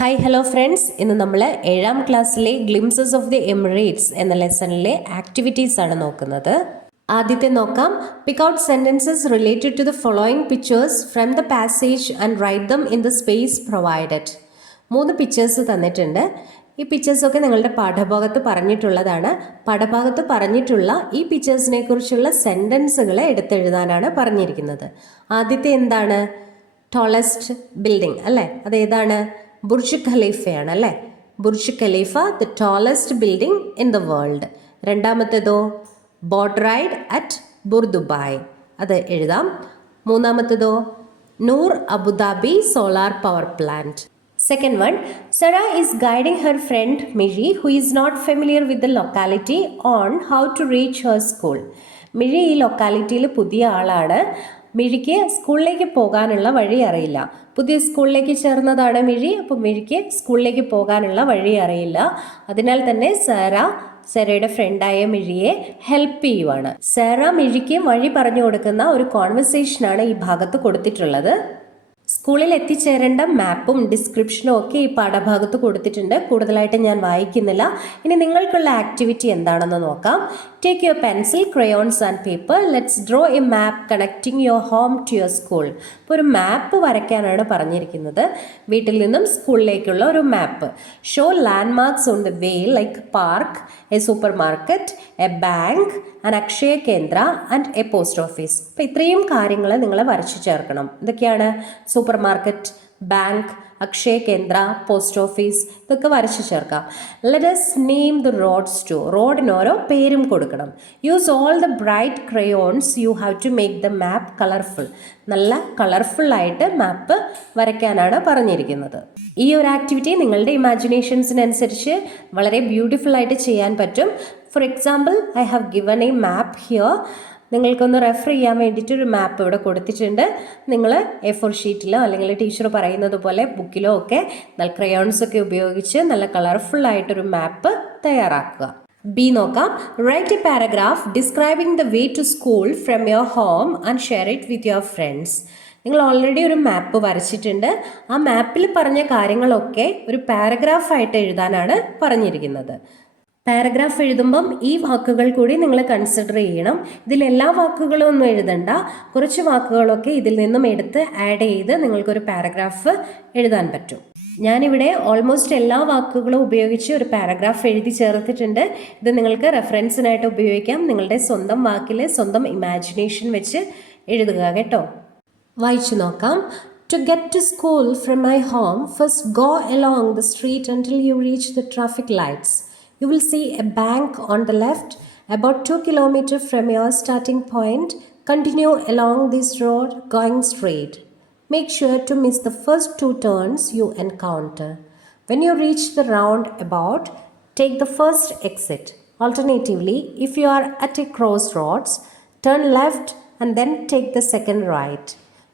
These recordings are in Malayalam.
ഹായ് ഹലോ ഫ്രണ്ട്സ്, ഇന്ന് നമ്മൾ 7ാം ക്ലാസ്സിലെ ഗ്ലിംസസ് ഓഫ് ദി എമിറേറ്റ്സ് എന്ന ലെസണിലെ ആക്ടിവിറ്റീസ് ആണ് നോക്കുന്നത്. ആദ്യത്തെ നോക്കാം. Pick out sentences related to the following pictures from the passage and write them in the space provided. 3 pictures തന്നിട്ടുണ്ട്. ഈ പിക്ചേഴ്സൊക്കെ നിങ്ങളുടെ പാഠഭാഗത്ത് പറഞ്ഞിട്ടുള്ളതാണ്. പാഠഭാഗത്ത് പറഞ്ഞിട്ടുള്ള ഈ പിക്ചേഴ്സിനെ കുറിച്ചുള്ള സെൻറ്റൻസുകൾ എടുത്തെഴുതാനാണ് പറഞ്ഞിരിക്കുന്നത്. ആദ്യത്തെ എന്താണ്? ടോളസ്റ്റ് ബിൽഡിംഗ് അല്ലേ? അതേതാണ്? ബുർജ് ഖലീഫയാണ് അല്ലേ? Burj Khalifa the tallest building in the world. രണ്ടാമത്തേതോ? ബോട്ട് റൈഡ് അറ്റ് ബുർദുബായ്, അത് എഴുതാം. മൂന്നാമത്തേതോ? Noor Abu Dhabi solar power plant. Second one, Sarah is guiding her friend Miri, who is not familiar with the locality, on how to reach her school. മിഴി ഈ ലൊക്കാലിറ്റിയിൽ പുതിയ ആളാണ്. മിഴിക്ക് സ്കൂളിലേക്ക് പോകാനുള്ള വഴി അറിയില്ല. പുതിയ സ്കൂളിലേക്ക് ചേർന്നതാണ് മിഴി. അപ്പോൾ മിഴിക്ക് സ്കൂളിലേക്ക് പോകാനുള്ള വഴി അറിയില്ല. അതിനാൽ തന്നെ സാറയുടെ ഫ്രണ്ടായ മിഴിയെ ഹെൽപ്പ് ചെയ്യുവാണ്. സാറ മിഴിക്ക് വഴി പറഞ്ഞു കൊടുക്കുന്ന ഒരു കോൺവെർസേഷനാണ് ഈ ഭാഗത്ത് കൊടുത്തിട്ടുള്ളത്. സ്കൂളിൽ എത്തിച്ചേരേണ്ട മാപ്പും ഡിസ്ക്രിപ്ഷനും ഒക്കെ ഈ പാഠഭാഗത്ത് കൊടുത്തിട്ടുണ്ട്. കൂടുതലായിട്ട് ഞാൻ വായിക്കുന്നില്ല. ഇനി നിങ്ങൾക്കുള്ള ആക്ടിവിറ്റി എന്താണെന്ന് നോക്കാം. Take your pencil, crayons and paper. Let's draw a map connecting your home to your school. ഇപ്പോൾ ഒരു മാപ്പ് വരയ്ക്കാനാണ് പറഞ്ഞിരിക്കുന്നത്. വീട്ടിൽ നിന്നും സ്കൂളിലേക്കുള്ള ഒരു map. Show landmarks on the way like park, a supermarket, a bank, an Akshaya Kendra and A post office. അപ്പോൾ ഇത്രയും കാര്യങ്ങൾ നിങ്ങൾ വരച്ചു ചേർക്കണം. ഇതൊക്കെയാണ് സൂപ്പർ മാർക്കറ്റ്, ബാങ്ക്, അക്ഷയ കേന്ദ്ര, പോസ്റ്റ് ഓഫീസ്, ഇതൊക്കെ വരച്ചു ചേർക്കാം. Let us name the roads too. റോഡിന് ഓരോ പേരും കൊടുക്കണം. Use all the bright crayons. You have to make the map colourful. നല്ല കളർഫുള്ളായിട്ട് മാപ്പ് വരയ്ക്കാനാണ് പറഞ്ഞിരിക്കുന്നത്. ഈ ഒരു ആക്ടിവിറ്റി നിങ്ങളുടെ ഇമാജിനേഷൻസിനനുസരിച്ച് വളരെ ബ്യൂട്ടിഫുൾ ആയിട്ട് ചെയ്യാൻ പറ്റും. For example, I have given A map here. നിങ്ങൾക്കൊന്ന് റെഫർ ചെയ്യാൻ വേണ്ടിയിട്ട് ഒരു മാപ്പ് ഇവിടെ കൊടുത്തിട്ടുണ്ട്. നിങ്ങൾ A4 ഷീറ്റിലോ അല്ലെങ്കിൽ ടീച്ചർ പറയുന്നത് പോലെ ബുക്കിലോ ഒക്കെ നല്ല ക്രയോൺസ് ഒക്കെ ഉപയോഗിച്ച് നല്ല കളർഫുൾ ആയിട്ടൊരു മാപ്പ് തയ്യാറാക്കുക. ബി നോക്കാം. Write a paragraph describing the way to school from your home and share it with your friends. നിങ്ങൾ ഓൾറെഡി ഒരു മാപ്പ് വരച്ചിട്ടുണ്ട്. ആ മാപ്പിൽ പറഞ്ഞ കാര്യങ്ങളൊക്കെ ഒരു പാരഗ്രാഫായിട്ട് എഴുതാനാണ് പറഞ്ഞിരിക്കുന്നത്. പാരഗ്രാഫ് എഴുതുമ്പം ഈ വാക്കുകൾ കൂടി നിങ്ങൾ കൺസിഡർ ചെയ്യണം. ഇതിലെല്ലാ വാക്കുകളും ഒന്നും എഴുതണ്ട. കുറച്ച് വാക്കുകളൊക്കെ ഇതിൽ നിന്നും എടുത്ത് ആഡ് ചെയ്ത് നിങ്ങൾക്കൊരു പാരഗ്രാഫ് എഴുതാൻ പറ്റും. ഞാനിവിടെ ഓൾമോസ്റ്റ് എല്ലാ വാക്കുകളും ഉപയോഗിച്ച് ഒരു പാരഗ്രാഫ് എഴുതി ചേർത്തിട്ടുണ്ട്. ഇത് നിങ്ങൾക്ക് റെഫറൻസിനായിട്ട് ഉപയോഗിക്കാം. നിങ്ങളുടെ സ്വന്തം വാക്കിൽ സ്വന്തം ഇമാജിനേഷൻ വെച്ച് എഴുതുക കേട്ടോ. വായിച്ചു നോക്കാം. To get to school from my home, first go along the street until you reach the traffic lights. You will see a bank on the left, about 2 kilometers from your starting point. Continue along this road going straight. Make sure to miss the first 2 turns you encounter. When you reach the roundabout, take the first exit. Alternatively, if you are at a crossroads, turn left and then take the second right.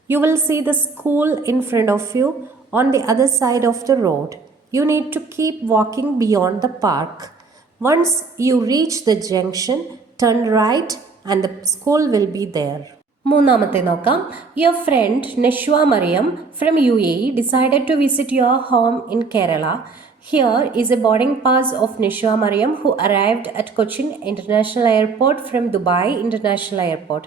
You will see the school in front of you on the other side of the road. You need to keep walking beyond the park. Once you reach the junction, turn right and the school will be there. മൂന്നാമത്തെ നോക്കാം. Your friend Neshwa Mariam from UAE decided to visit your home in Kerala. Here is a boarding pass of Neshwa Mariam who arrived at Cochin International Airport from Dubai International Airport.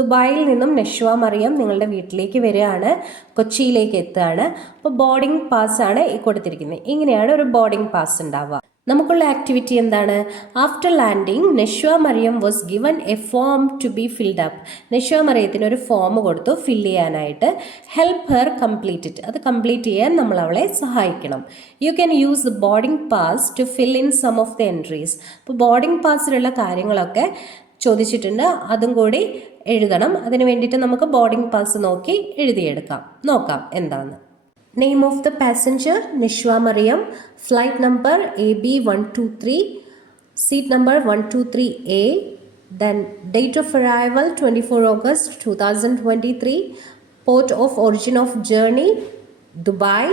ദുബായിൽ നിന്നും നെഷ്വ മറിയം നിങ്ങളുടെ വീട്ടിലേക്ക് വരികയാണ്, കൊച്ചിയിലേക്ക് എത്തുകയാണ്. അപ്പോൾ ബോർഡിംഗ് പാസ് ആണ് ഈ കൊടുത്തിരിക്കുന്നത്. ഇങ്ങനെയാണ് ഒരു ബോർഡിംഗ് പാസ് ഉണ്ടാവുക. നമുക്കുള്ള ആക്ടിവിറ്റി എന്താണ്? After landing Neshwa Mariyam was given a form to be filled up. Neshwa മറിയത്തിന് ഒരു ഫോം കൊടുത്തു ഫില്ല് ചെയ്യാനായിട്ട്. Help her complete it. അത് കംപ്ലീറ്റ് ചെയ്യാൻ നമ്മൾ അവളെ സഹായിക്കണം. You can use the boarding pass to fill in some of the entries. അപ്പോൾ ബോർഡിംഗ് പാസിലുള്ള കാര്യങ്ങളൊക്കെ ചോദിച്ചിട്ടുണ്ട്, അതും കൂടി എഴുതണം. അതിന് വേണ്ടിയിട്ട് നമുക്ക് ബോർഡിംഗ് പാസ് നോക്കി എഴുതിയെടുക്കാം. നോക്കാം എന്താന്ന്. Name of the passenger Neshwa Mariam, flight number AB123, seat number 123A, then date of arrival 24 August 2023, port of origin of journey Dubai,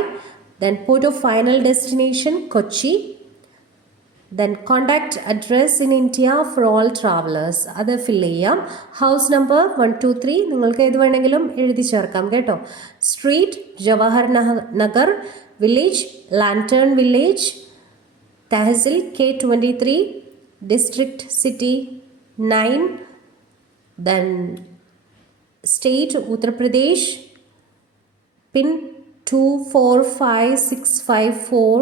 then port of final destination Kochi, then contact address in India for all travelers. അത് ഫില്ല് ചെയ്യാം. ഹൗസ് നമ്പർ 123 നിങ്ങൾക്ക് ഏത് വേണമെങ്കിലും എഴുതി ചേർക്കാം കേട്ടോ. Street Jawahar Nagar, Village, Lantern Village. Tehsil, K23. District, City, 9. Then State, Uttar Pradesh. Pin 245654.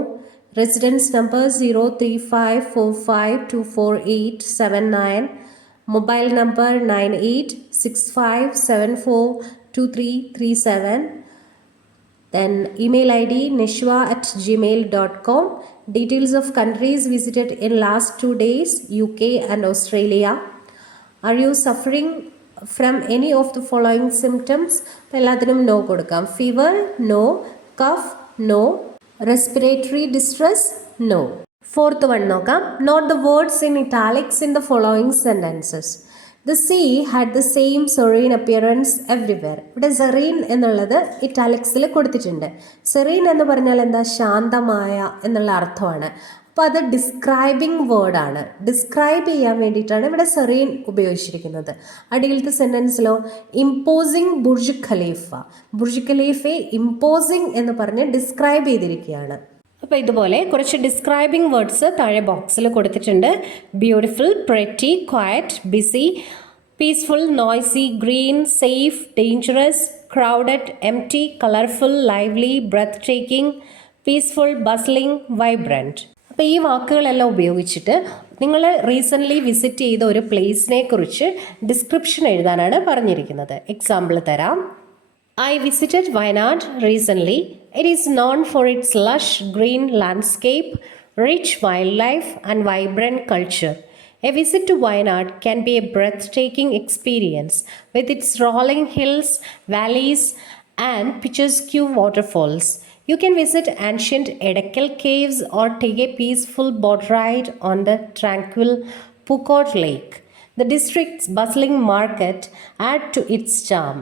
Residence number 03545244879. Mobile number 9865742337. Then email ID nishwa@gmail.com. Details of countries visited in last 2 days, UK and Australia. Are you suffering from any of the following symptoms? എല്ലാത്തിനും നോ കൊടുക്കാം. Fever, no. Cough, no. Respiratory distress, no. Fourth one നോക്കാം. Note the words in italics in the following sentences. The sea had the same serene appearance everywhere. ഇവിടെ സെറീൻ എന്നുള്ളത് ഇറ്റാലിക്സിൽ കൊടുത്തിട്ടുണ്ട്. സെറീൻ എന്ന് പറഞ്ഞാൽ എന്താ? ശാന്തമായ എന്നുള്ള അർത്ഥമാണ്. അപ്പോൾ അത് ഡിസ്ക്രൈബിംഗ് വേർഡാണ്. ഡിസ്ക്രൈബ് ചെയ്യാൻ വേണ്ടിയിട്ടാണ് ഇവിടെ സെറീൻ ഉപയോഗിച്ചിരിക്കുന്നത്. അടിയിലത്തെ സെൻറ്റൻസിലോ ഇമ്പോസിങ് ബുർജ് ഖലീഫ. ബുർജ് ഖലീഫയെ ഇമ്പോസിങ് എന്ന് പറഞ്ഞ് ഡിസ്ക്രൈബ് ചെയ്തിരിക്കുകയാണ്. അപ്പോൾ ഇതുപോലെ കുറച്ച് ഡിസ്ക്രൈബിംഗ് വേർഡ്സ് താഴെ ബോക്സിൽ കൊടുത്തിട്ടുണ്ട്. Beautiful, pretty, quiet, busy, peaceful, noisy, green, safe, dangerous, crowded, empty, colourful, lively, breathtaking, peaceful, bustling, vibrant. അപ്പോൾ ഈ വാക്കുകളെല്ലാം ഉപയോഗിച്ചിട്ട് നിങ്ങൾ റീസെൻ്റ്ലി വിസിറ്റ് ചെയ്ത ഒരു പ്ലേസിനെ കുറിച്ച് ഡിസ്ക്രിപ്ഷൻ എഴുതാനാണ് പറഞ്ഞിരിക്കുന്നത്. എക്സാമ്പിൾ തരാം. I visited Wayanad recently. It is known for its lush green landscape, rich wildlife, and vibrant culture. A visit to Wayanad can be a breathtaking experience with its rolling hills, valleys, and picturesque waterfalls. You can visit ancient Edakal caves or take a peaceful boat ride on the tranquil Pukot Lake. The district's bustling market add to its charm.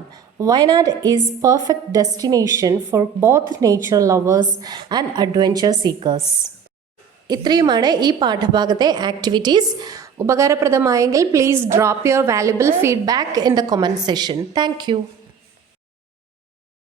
Wayanad is perfect destination for both nature lovers and adventure seekers. ഇത്രയുമാണ് ഈ പാഠഭാഗത്തെ ആക്ടിവിറ്റീസ്. ഉപകാരപ്രദമായെങ്കിൽ please drop your valuable feedback in the comment session. Thank U.